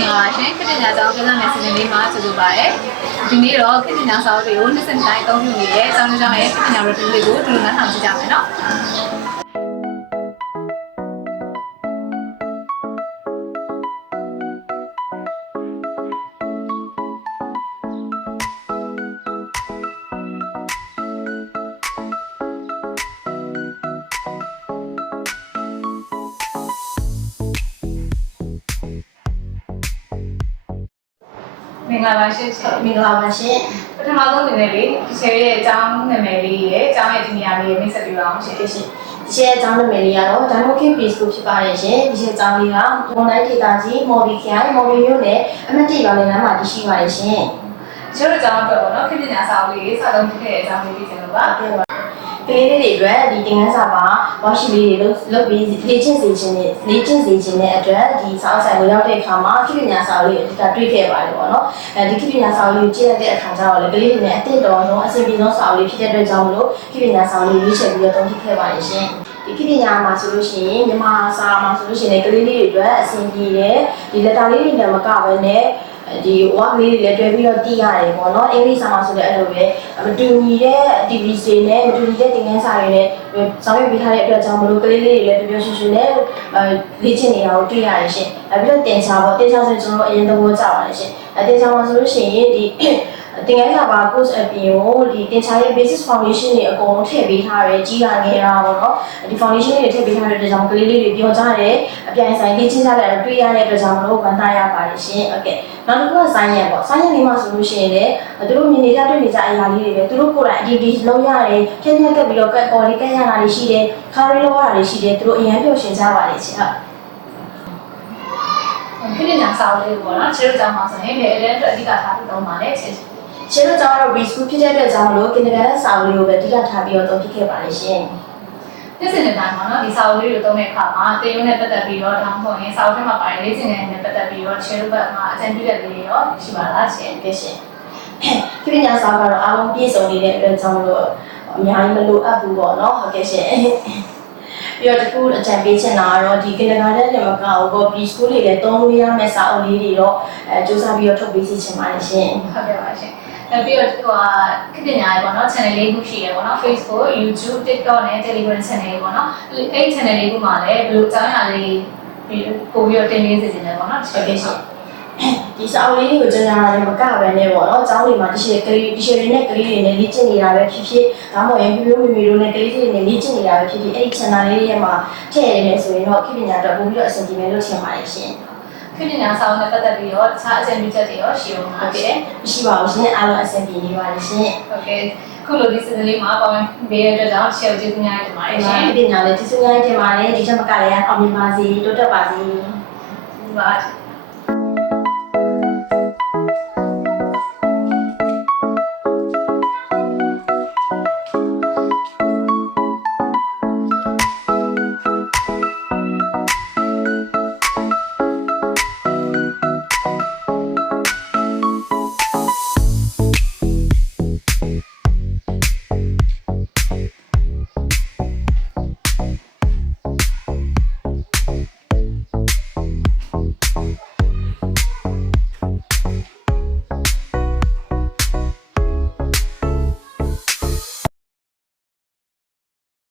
င်္ဂလာပါရှင်ခေတ္တညာကျောင်းကိစ္စနဲ့စီစဉ်လေးမှာကျေးဇူးပါတယ်ဒီနေ့တော့ခေတ္တညာစာအုပ်တွေကိုနှစ်စတိုင်းအသုံးပြုနေတဲ့အကြောင်းကြောင့်ရဲ့ခေတ္တညာ review လေးကိုဒီလိုနားထောင်ကြည့်ကြမယ်နော်မင်္ဂလာပါရှင်မင်္ဂလာပါရှင်ပထမဆုံးအနေနဲ့လေဒီချဲရဲ့အကြောင်းနာမည်လေးရဲ့အကြောင်းရဲ့ဒီနေရာလေးရဲ့မိတ်ဆက်ပြပါအောင်ရှင်ရှင်ဒီချဲအကြောင်းနာမည်လေးကတော့ Diamond Base ကိုဖြစ်ပါတယ်ရှင်ဒီချဲအကြောင်းလေးက online data ကြီး Mobi ခိုင် Mobi မျိုးနဲ့အမတ်တိပါလေးနားမှာတရှိပါတယ်ရှင်ကျတို့အကြောင်းအတွက်ပေါ့နော်ခေတ္တညာစာအုပ်လေးစသုံးဖြစ်တဲ့အကြောင်းလေးသိချင်လို့ပါဟုတ်ကဲ့ပါကလေးလေးတွေအတွက်ဒီသင်ခန်းစာမှာဝါရှိလေးတွေလုပ်ပြီးလေ့ကျင့်စေခြင်းနဲ့အတွက်ဒီစာအုပ်ဆိုင်ကိုရောက်တဲ့အခါမှာခေတ္တညာစာအုပ်လေးအဓိကတွေ့ခဲ့ပါတယ်ပေါ့နော်ဒီခေတ္တညာစာအုပ်လေးကိုကြည့်ရတဲ့အခါကျတော့လေကလေးတွေနဲ့အသင့်တော်ဆုံးအဆင်ပြေဆုံးစာအုပ်လေးဖြစ်တဲ့အတွက်ကြောင့်မလို့ခေတ္တညာစာအုပ်လေးရွေးချယ်ပြီးတော့သုံးဖြစ်ခဲ့ပါတယ်ရှင်ဒီခေတ္တညာမှာဆိုလို့ရှိရင်မြန်မာစာမှာဆိုလို့ရှိရင်ကလေးလေးတွေအတွက်အဆင်ပြေတယ်ဒီလက်တာလေးတွေနဲ့မကဘဲနဲ့ဒီဝါကလေးတွေလည်းတွဲပြီးတော့တည်ရတယ်ပေါ့နော်အင်္ဂလိပ်စာမှာဆိုလည်းအဲ့လိုပဲမတူညီတဲ့ activity တွေနဲ့မတူညီတဲ့သင်ခန်းစာတွေနဲ့ဆောင်ရွက်ပေးထားတဲ့အတွက်ကြောင့်မလို့ကလေးလေးတွေလည်းပျော်ရွှင်ရွှင်နဲ့လေ့ကျင့်နေတာကိုတွေ့ရတယ်ရှင်ပြီးတော့တင်ချာပေါ့တင်ချာဆိုကျွန်တော်အရင်သဘောကျပါတယ်ရှင်တင်ချာမှာဆိုလို့ရှိရင်ဒီသင်ခန်းစာပါ course အပြင်ကိုဒီတင်ချာရဲ့ basis foundation တွေအကုန်လုံးထည့်ပေးထားတယ်ကြီးတာငယ်တာပေါ့နော်ဒီ foundation တွေထည့်ပေးထားတဲ့အတွက်ကြောင့်ကလေးလေးတွေပြောကြတယ်အပြိုင်ဆိုင်လေ့ကျင့်ကြတယ်တွေ့ရတဲ့အတွက်ကြောင့်မလို့ဝန်သားရပါတယ်ရှင်ဟုတ်ကဲ့နောက်တစ်ခုကဆိုင်းရံပေါ့ဆိုင်းရံလေးမှာဆိုလို့ရှိရင်လည်းသူတို့မြင်နေကြတွေ့နေကြအရာလေးတွေပဲသူတို့ကိုယ်တိုင် activity လုပ်ရတယ်ဖြည်းဖြည်းကပ်ပြီးတော့ကော်လေးကပ်ရတာတွေရှိတယ်ခါရီလောက်ရတာတွေရှိတယ်သူတို့အရင်ပြောရှင်ကြပါတယ်ရှင်ဟုတ်ခေတ္တညာစာအုပ်လေးပေါ့နော်ကျတို့ကြောင်းမှာဆိုရင်လည်းအဲ့ဒါအတွက်အဓိကထားပြီးသုံးပါတယ်ရှင်တို့ကြောင့်တော့ reschool ဖြစ်တဲ့အတွက်ကြောင့်မလို့ kindergarten စာအုပ်လေးကိုပဲအဓိကထားပြီးတော့သုံးဖြစ်ခဲ့ပါတယ်ရှင်နေ့စဉ်တိုင်းမှာနော်ဒီစာအုပ်လေးတွေသုံးတဲ့အခါမှာသင်ရိုးနဲ့ပတ်သက်ပြီးတော့ဒါမှမဟုတ်ရင်စာအုပ်ထဲမှာပါတဲ့လေ့ကျင့်ခန်းနဲ့ပတ်သက်ပြီးတော့ချဲတို့ဘက်မှာအကြံပြုတဲ့လေးတွေရောရှိပါလားရှင်ကဲရှင်ခေတ္တညာစာအုပ်ကတော့အားလုံးပြည့်စုံနေတဲ့အတွက်ကြောင့်မလို့အများကြီးမလိုအပ်ဘူးပေါ့နော်ဟုတ်ကဲ့ရှင်ပြီးတော့တခုအကြံပေးချင်တာကတော့ဒီ kindergarten တွေမကဘူးပေါ့ preschool တွေလည်းသုံးလို့ရမယ့်စာအုပ်လေးတွေတော့စူးစမ်းပြီးတော့ထုတ်ပေးစီချင်ပါတယ်ရှင်ဟုတ်ကဲ့ပါရှင်ပြီးတော့ခေတ္တညာရေပေါ့နော် channel လေးခုရှိရပေါ့နော် Facebook YouTube TikTok နဲ့ Telegram channel လေးပေါ့နော်အဲ့ channel လေးခုမှာလည်းဘယ်လိုအကြောင်းအရာလေးပို့ပြီးတော့တင်ပေးစီစဉ်တယ်ပေါ့နော်ဟုတ်ကဲ့ရှင်ဒီစာအုပ်လေးတွေကိုကျန်တာလည်းမကပဲနဲ့ပေါ့နော်ကျောင်းတွေမှာတရှိကလေးတွေနဲ့ကလေးတွေနဲ့လေ့ကျင့်နေတာပဲဖြစ်ဖြစ်ဒါမှမဟုတ်ရင်ပြပြမေမေတို့နဲ့ကလေးတွေနဲ့လေ့ကျင့်နေတာပဲဖြစ်ဖြစ်အဲ့ဒီ channel လေးတွေမှာထည့်ရနေဆိုရင်တော့ခေတ္တညာတော့ပို့ပြီးတော့အဆင်ပြေမယ်လို့ထင်ပါတယ်ရှင်ခေတ္တညာစာအုပ်နဲ့ပတ်သက်ပြီးတော့တခြားအကြံပြုချက်တွေရောရှိအောင်ဟုတ်ကဲ့မရှိပါဘူးရှင်အားလုံးအဆင်ပြေနေပါတယ်ရှင်ဟုတ်ကဲ့ခုလိုဒီစီစဉ်လေးမှာပေါင်းပေးရတဲ့အတွက်ကြောင့်ရှယ်ကျေးဇူးများတင်ပါတယ်ရှင်ခေတ္တညာလည်းကျေးဇူးများတင်ပါတယ်ဒီချက်မကလည်းအောင်မြင်ပါစေတိုးတက်ပါစေပါ